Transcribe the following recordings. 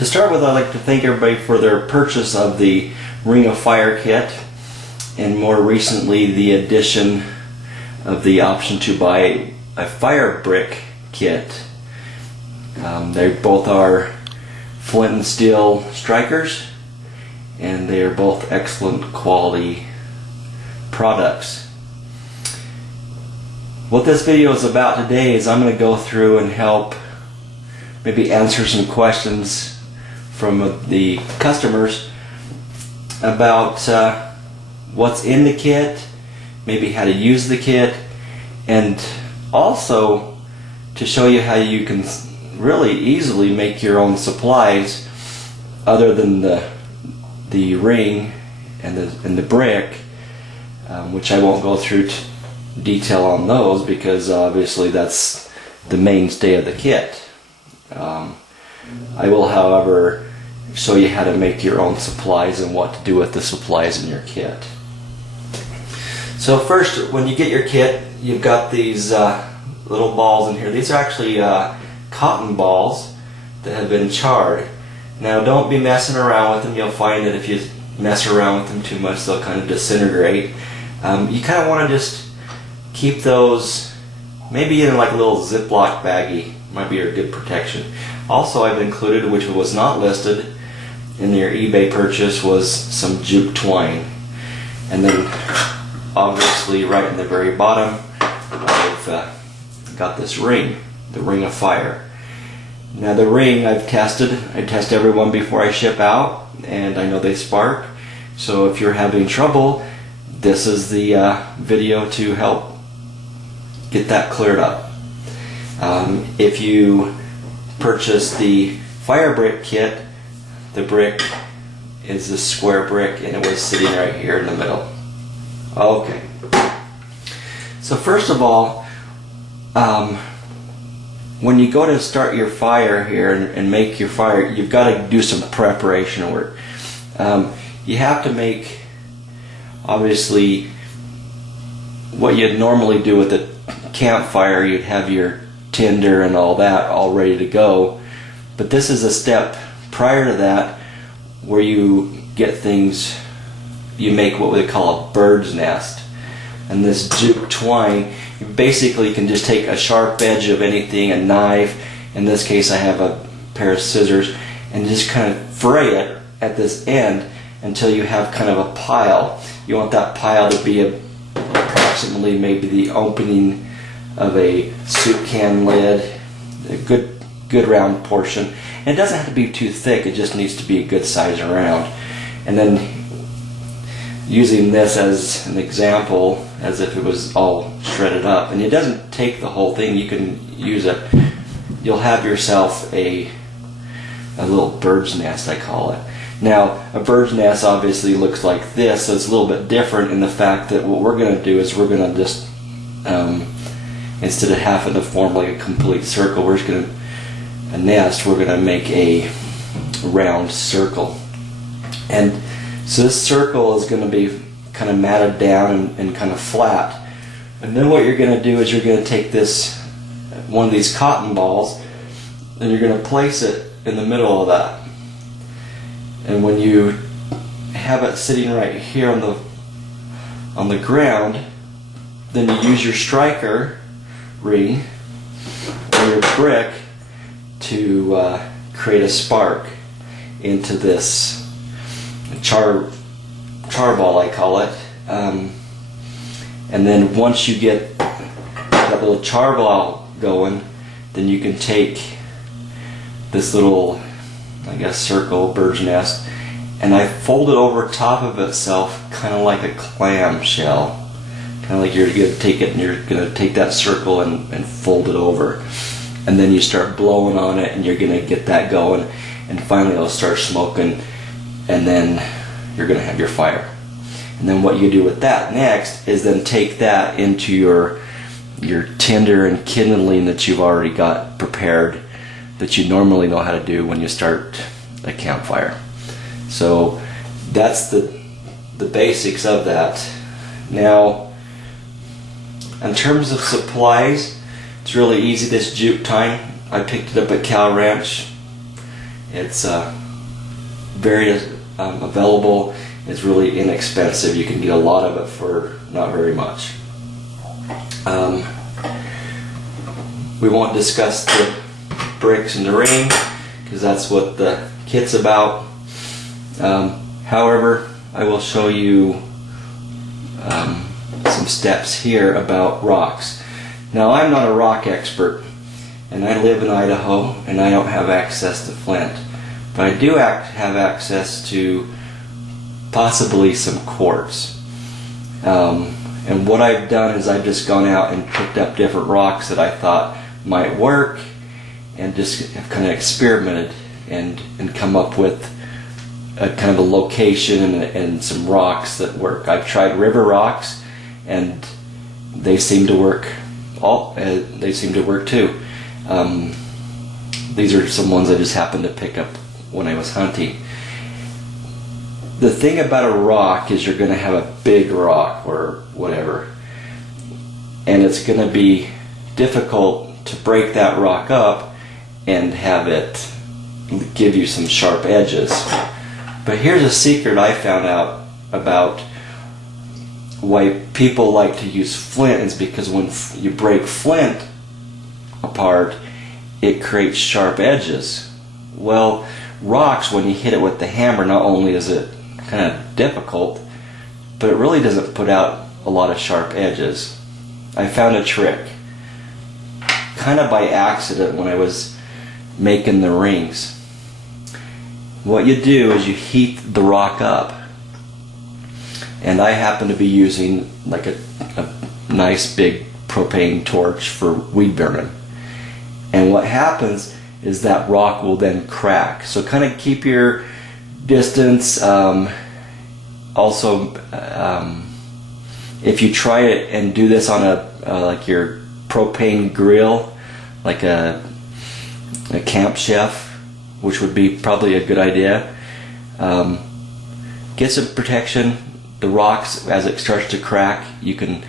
To start with, I'd like to thank everybody for their purchase of the Ring of Fire kit, and more recently the addition of the option to buy a fire brick kit. They both are flint and steel strikers, and they are both excellent quality products. What this video is about today is I'm going to go through and help maybe answer some questions from the customers about what's in the kit, maybe how to use the kit, and also to show you how you can really easily make your own supplies other than the ring and the brick, which I won't go through detail on those because obviously that's the mainstay of the kit. I will, however, show you how to make your own supplies and what to do with the supplies in your kit. So first, when you get your kit, you've got these little balls in here. These are actually cotton balls that have been charred. Now don't be messing around with them. You'll find that if you mess around with them too much, they'll kind of disintegrate. You kind of want to just keep those maybe in like a little Ziploc baggie. Might be a good protection. Also, I've included, which was not listed in your eBay purchase, was some jute twine. And then obviously right in the very bottom I've got this ring, the Ring of Fire. Now the ring I've tested. I test every one before I ship out, and I know they spark. So if you're having trouble, this is the video to help get that cleared up. If you purchase the fire brick kit, the brick is this square brick, and it was sitting right here in the middle. Okay. So first of all, when you go to start your fire here and make your fire, you've got to do some preparation work. You have to make, obviously, what you'd normally do with a campfire. You'd have your tinder and all that all ready to go, but this is a step prior to that where you get things, you make what we call a bird's nest. And this jute twine, you basically can just take a sharp edge of anything, a knife, in this case I have a pair of scissors, and just kind of fray it at this end until you have kind of a pile. You want that pile to be approximately maybe the opening of a soup can lid, a good round portion. And it doesn't have to be too thick, it just needs to be a good size around. And then using this as an example, as if it was all shredded up, and it doesn't take the whole thing, you can use it. You'll have yourself a little bird's nest, I call it. Now, a bird's nest obviously looks like this, so it's a little bit different in the fact that what we're going to do is we're going to just, instead of having to form like a complete circle, we're just going to, a nest, we're going to make a round circle. And so this circle is going to be kind of matted down and kind of flat. And then what you're going to do is you're going to take this, one of these cotton balls, and you're going to place it in the middle of that. And when you have it sitting right here on the ground, then you use your striker ring or your brick to create a spark into this char ball, I call it. And then once you get that little char ball going, then you can take this little, I guess, circle, bird's nest, and I fold it over top of itself kind of like a clam shell. Kind of like you're going to take it and you're going to take that circle and fold it over. And then you start blowing on it and you're going to get that going, and finally it'll start smoking, and then you're going to have your fire. And then what you do with that next is then take that into your tinder and kindling that you've already got prepared, that you normally know how to do when you start a campfire. So that's the basics of that. Now, in terms of supplies, it's really easy. This jute twine, I picked it up at Cal Ranch It's very available. It's really inexpensive. You can get a lot of it for not very much. We won't discuss the bricks and the ring because that's what the kit's about. However, I will show you some steps here about rocks. Now, I'm not a rock expert, and I live in Idaho, and I don't have access to flint, but I do have access to possibly some quartz. And what I've done is I've just gone out and picked up different rocks that I thought might work, and just have kind of experimented and come up with a kind of a location and some rocks that work. I've tried river rocks, and they seem to work. They seem to work too. These are some ones I just happened to pick up when I was hunting. The thing about a rock is you're going to have a big rock or whatever, and it's going to be difficult to break that rock up and have it give you some sharp edges. But here's a secret I found out about why people like to use flint, is because when you break flint apart, it creates sharp edges. Well, rocks, when you hit it with the hammer, not only is it kind of difficult, but it really doesn't put out a lot of sharp edges. I found a trick, kind of by accident, when I was making the rings. What you do is you heat the rock up, and I happen to be using like a nice big propane torch for weed burning. And what happens is that rock will then crack. So kind of keep your distance. Also, if you try it and do this on a like your propane grill, like a camp chef, which would be probably a good idea. Get some protection. The rocks, as it starts to crack, you can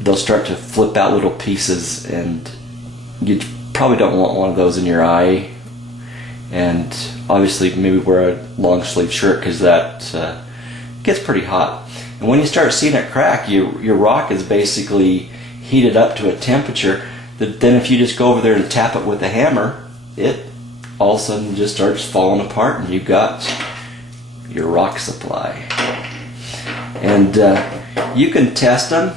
they'll start to flip out little pieces, and you probably don't want one of those in your eye. And obviously maybe wear a long sleeve shirt, because that gets pretty hot. And when you start seeing it crack, your rock is basically heated up to a temperature that then if you just go over there and tap it with a hammer, it all of a sudden just starts falling apart, and you've got your rock supply. And you can test them.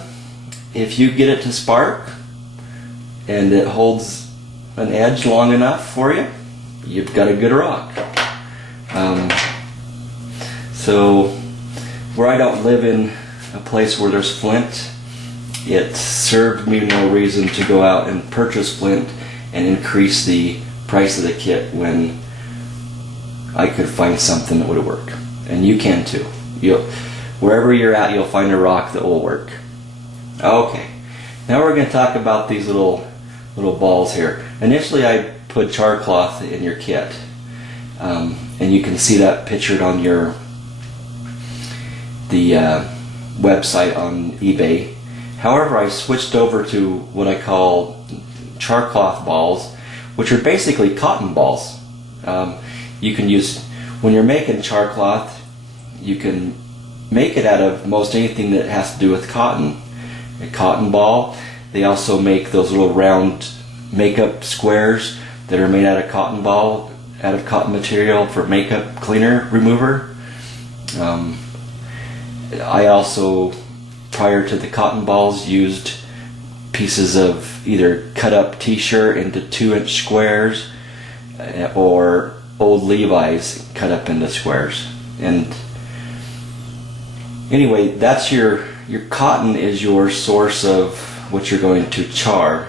If you get it to spark and it holds an edge long enough for you, you've got a good rock. So where I don't live in a place where there's flint, it served me no reason to go out and purchase flint and increase the price of the kit when I could find something that would work. And you can too. Wherever you're at, you'll find a rock that will work. Okay, now we're going to talk about these little balls here. Initially, I put char cloth in your kit, and you can see that pictured on the website on eBay. However, I switched over to what I call char cloth balls, which are basically cotton balls. You can use, when you're making char cloth, you can make it out of most anything that has to do with cotton. A cotton ball. They also make those little round makeup squares that are made out of cotton ball, out of cotton material for makeup cleaner remover. I also, prior to the cotton balls, used pieces of either cut up t-shirt into 2-inch squares or old Levi's cut up into squares. And anyway, that's your cotton is your source of what you're going to char.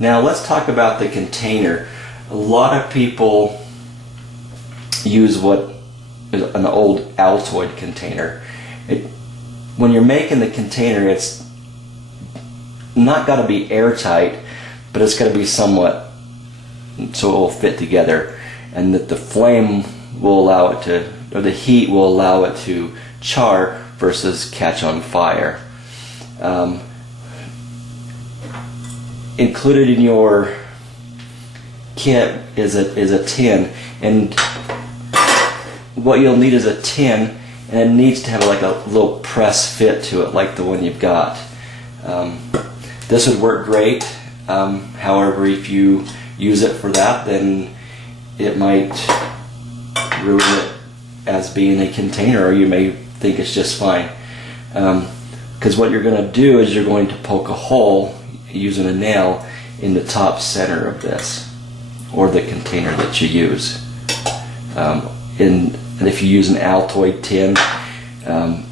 Now let's talk about the container. A lot of people use what is an old Altoid container. When you're making the container, it's not got to be airtight, but it's got to be somewhat so it will fit together, and that the flame will allow it to, or the heat will allow it to char versus catch on fire. Included in your kit is a tin, and what you'll need is a tin, and it needs to have like a little press fit to it, like the one you've got. This would work great. However, if you use it for that, then it might ruin it as being a container, or you may think it's just fine. Because what you're going to do is you're going to poke a hole using a nail in the top center of this, or the container that you use. And if you use an Altoid tin,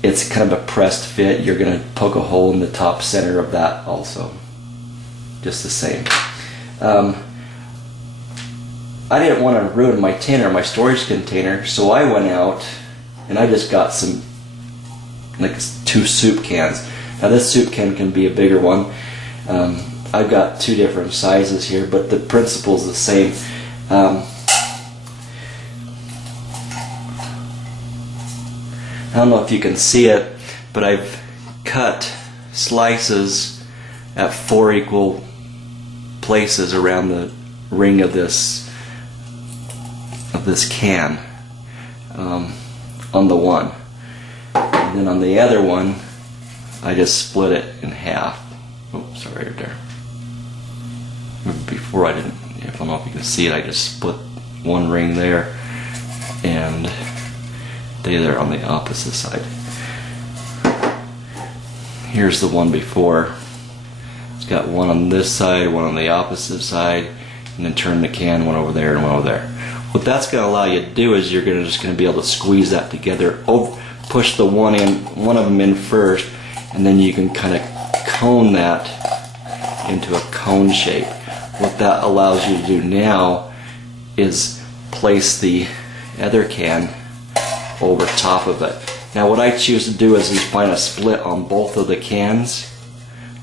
it's kind of a pressed fit. You're going to poke a hole in the top center of that also. Just the same. I didn't want to ruin my tin or my storage container, so I went out and I just got some, like 2 soup cans. Now this soup can be a bigger one. I've got 2 different sizes here, but the principle is the same. I don't know if you can see it, but I've cut slices at 4 equal places around the ring of this can, on the one, and then on the other one I just split it in half. Oh, sorry, right there. Before I didn't, I don't know if you can see it, I just split one ring there and there on the opposite side. Here's the one before. It's got one on this side, one on the opposite side, and then turn the can, one over there and one over there. What that's going to allow you to do is you're just going to be able to squeeze that together, push the one of them in first, and then you can kind of cone that into a cone shape. What that allows you to do now is place the other can over top of it. Now what I choose to do is find a split on both of the cans,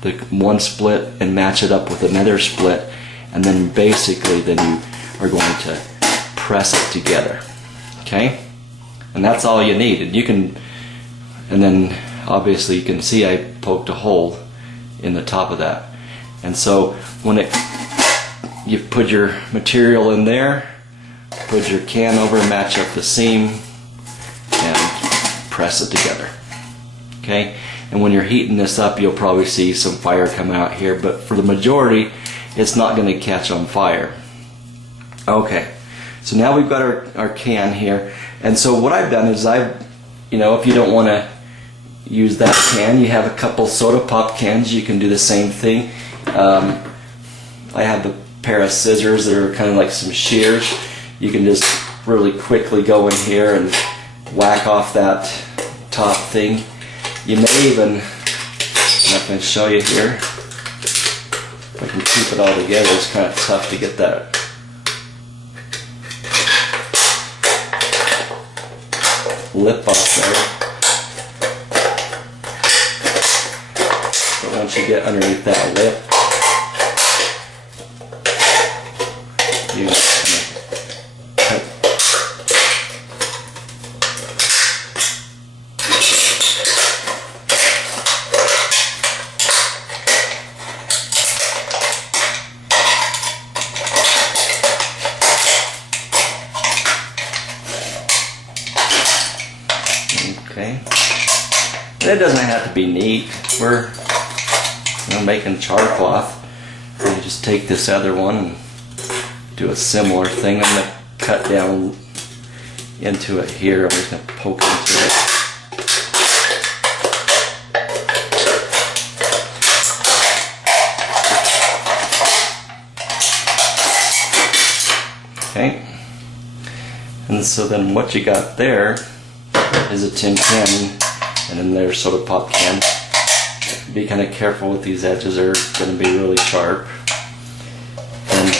the one split, and match it up with another split, and then basically then you are going to press it together. Okay? And that's all you need. And you can, and then obviously you can see I poked a hole in the top of that. And so when you put your material in there, put your can over, match up the seam, and press it together. Okay? And when you're heating this up, you'll probably see some fire coming out here, but for the majority, it's not going to catch on fire. Okay, so now we've got our can here, and so what I've done is if you don't want to use that can, you have a couple soda pop cans, you can do the same thing. I have a pair of scissors that are kind of like some shears. You can just really quickly go in here and whack off that top thing. You may even, I'm not going to show you here, if I can keep it all together, it's kind of tough to get that lip off there. But once you get underneath that lip, you just kind of cut. Okay. And it doesn't have to be neat. We're making char cloth. And you just take this other one and do a similar thing. I'm going to cut down into it here. I'm just going to poke into it. Okay. And so then what you got there is a tin can, and then there's soda pop can. Be kind of careful with these edges, they're going to be really sharp. And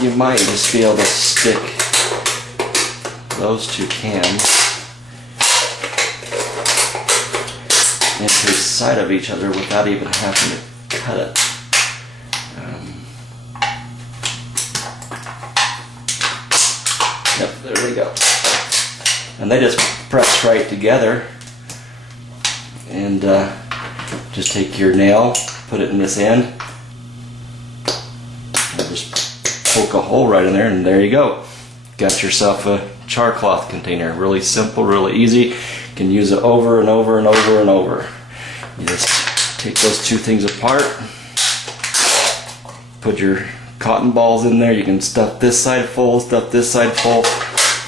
you might just be able to stick those 2 cans into the side of each other without even having to cut it. Yep, there we go. And they just press right together. And just take your nail, put it in this end, and just poke a hole right in there, and there you go. Got yourself a char cloth container. Really simple, really easy. You can use it over and over and over and over. You just take those two things apart, put your cotton balls in there. You can stuff this side full, stuff this side full,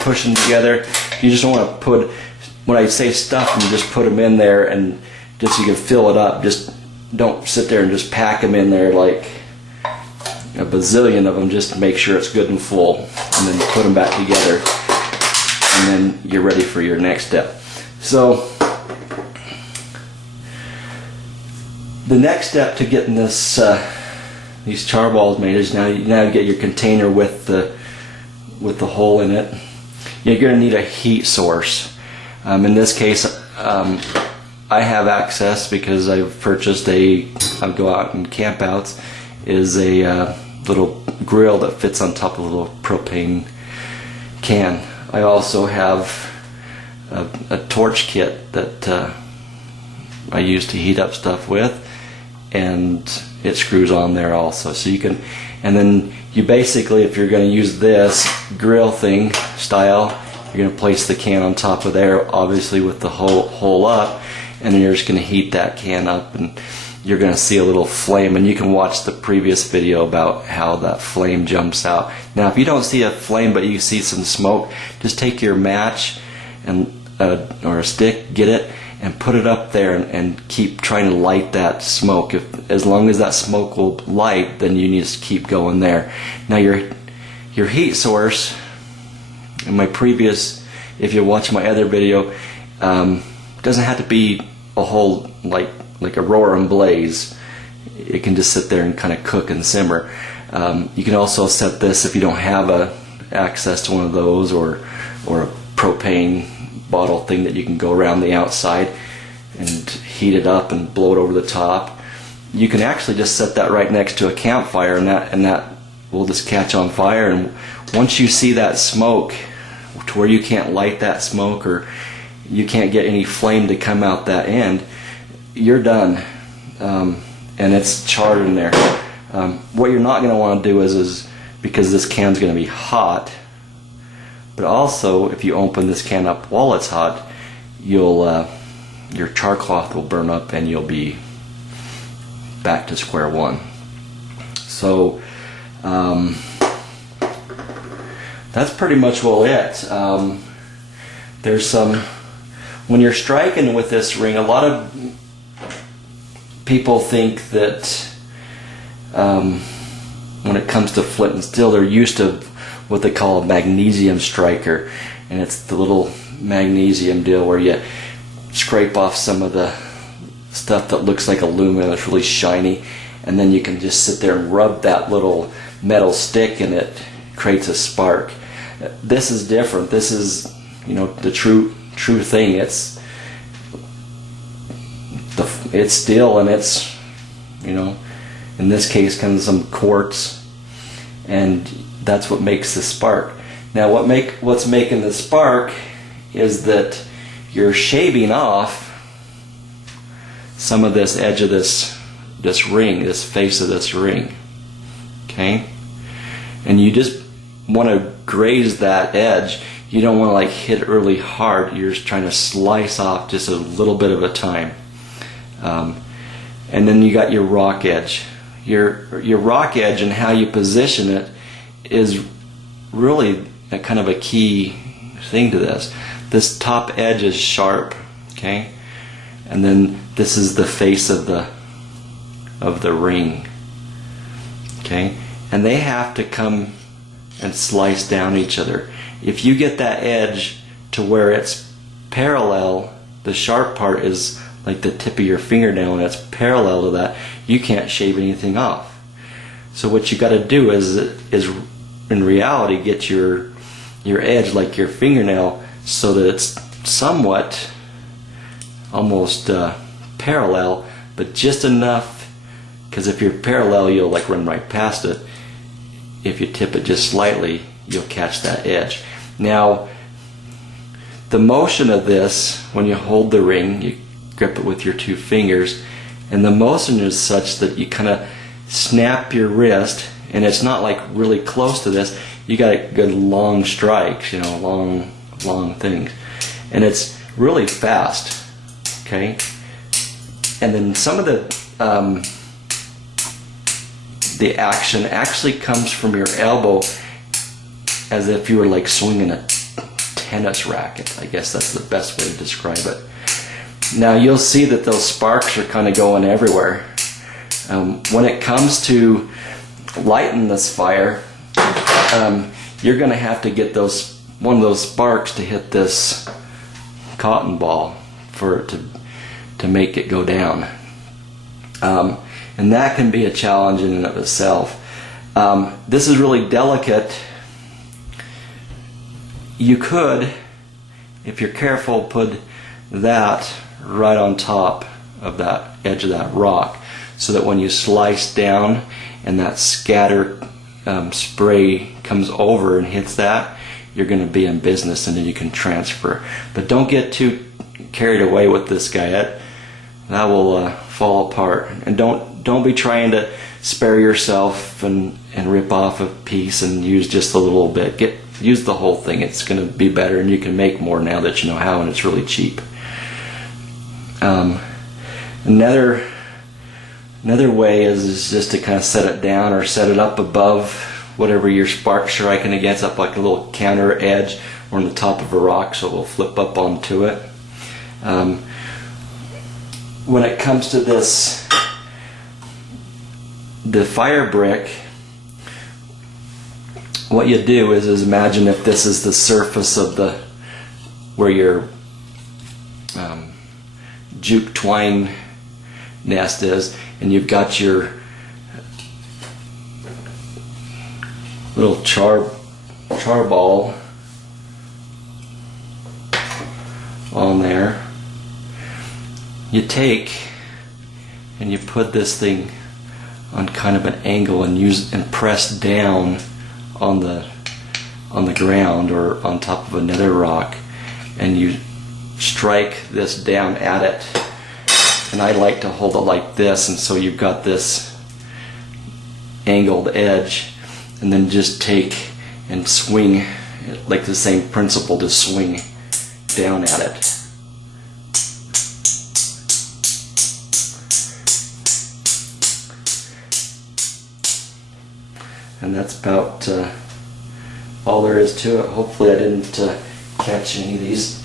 push them together. You just don't want to put, when I say stuff them, you just put them in there and just so you can fill it up. Just don't sit there and just pack them in there like a bazillion of them, just to make sure it's good and full, and then you put them back together, and then you're ready for your next step. So the next step to getting this these char balls made is now you get your container with the hole in it. You're going to need a heat source. In this case, I have access because I've purchased I'll go out and campouts, is a little grill that fits on top of a little propane can. I also have a torch kit that I use to heat up stuff with, and it screws on there also. So you can, and then you basically, if you're going to use this grill thing style, you're going to place the can on top of there, obviously with the hole up, and then you're just going to heat that can up, and you're going to see a little flame, and you can watch the previous video about how that flame jumps out. Now if you don't see a flame but you see some smoke, just take your match and or a stick, get it, and put it up there and keep trying to light that smoke. As long as that smoke will light, then you need to keep going there. Now your heat source, in my previous, if you watch my other video, doesn't have to be a whole like a roaring blaze. It can just sit there and kind of cook and simmer. You can also set this, if you don't have access to one of those, or a propane bottle thing that you can go around the outside and heat it up and blow it over the top. You can actually just set that right next to a campfire, and that will just catch on fire. And once you see that smoke to where you can't light that smoke, or you can't get any flame to come out that end, you're done, and it's charred in there. What you're not going to want to do is because this can's going to be hot, but also if you open this can up while it's hot, your char cloth will burn up and you'll be back to square one. So that's pretty much well it. There's some, when you're striking with this ring, a lot of people think that when it comes to flint and steel, they're used to what they call a magnesium striker, and it's the little magnesium deal where you scrape off some of the stuff that looks like aluminum, it's really shiny, and then you can just sit there and rub that little metal stick, and it creates a spark. This is different. This is, the true thing. It's steel, and it's, in this case, kind of some quartz, and that's what makes the spark. Now, what's making the spark is that you're shaving off some of this edge of this ring, this face of this ring. Okay, and you just want to graze that edge. You don't want to hit it really hard. You're just trying to slice off just a little bit of a time. And then you got your rock edge. Your rock edge and how you position it is really a kind of a key thing to this. This top edge is sharp, okay, and then this is the face of the ring, okay, and they have to come and slice down each other. If you get that edge to where it's parallel, the sharp part is like the tip of your fingernail, and it's parallel to that, you can't shave anything off. So what you got to do is in reality get your edge like your fingernail, so that it's somewhat almost parallel, but just enough, because if you're parallel, you'll run right past it. If you tip it just slightly, you'll catch that edge. Now, the motion of this, when you hold the ring, you grip it with your two fingers, and the motion is such that you kind of snap your wrist and it's not like really close to this. You got good long strikes, long things, and it's really fast. Okay, and then some of the action actually comes from your elbow, as if you were like swinging a tennis racket. I guess that's the best way to describe it. Now you'll see that those sparks are kind of going everywhere. When it comes to lighting this fire, you're going to have to get one of those sparks to hit this cotton ball for it to make it go down. And that can be a challenge in and of itself. This is really delicate. You could, if you're careful, put that right on top of that edge of that rock, so that when you slice down and that scatter spray comes over and hits that, you're going to be in business, and then you can transfer. But don't get too carried away with this guy. That will fall apart. And don't be trying to spare yourself and rip off a piece and use just a little bit. Use the whole thing. It's going to be better, and you can make more now that you know how, and it's really cheap. Another way is just to kind of set it down or set it up above whatever your sparks striking against, up like a little counter edge or on the top of a rock, so it will flip up onto it. When it comes to this, the fire brick, what you do is imagine if this is the surface of where your juke twine nest is, and you've got your little char ball on there. You take and you put this thing on kind of an angle and press down on the ground or on top of another rock, and you strike this down at it. And I like to hold it like this, and so you've got this angled edge, and then just take and swing, like the same principle, to swing down at it. And that's about all there is to it. Hopefully I didn't catch any of these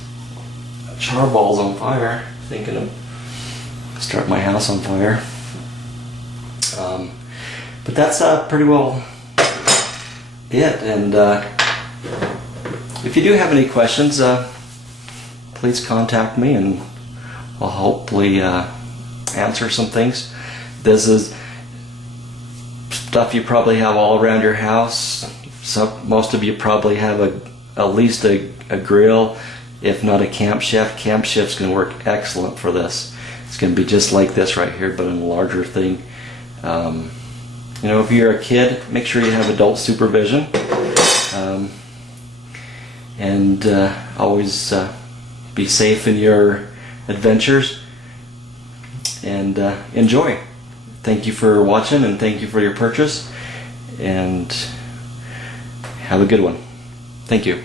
char balls on fire, thinking of start my house on fire. But that's pretty well it. And if you do have any questions, please contact me, and I'll hopefully answer some things. This is stuff you probably have all around your house. Most of you probably have at least a grill, if not a camp chef. Camp chef's going to work excellent for this. It's going to be just like this right here, but in a larger thing. If you're a kid, make sure you have adult supervision, and always be safe in your adventures, and enjoy. Thank you for watching, and thank you for your purchase, and have a good one. Thank you.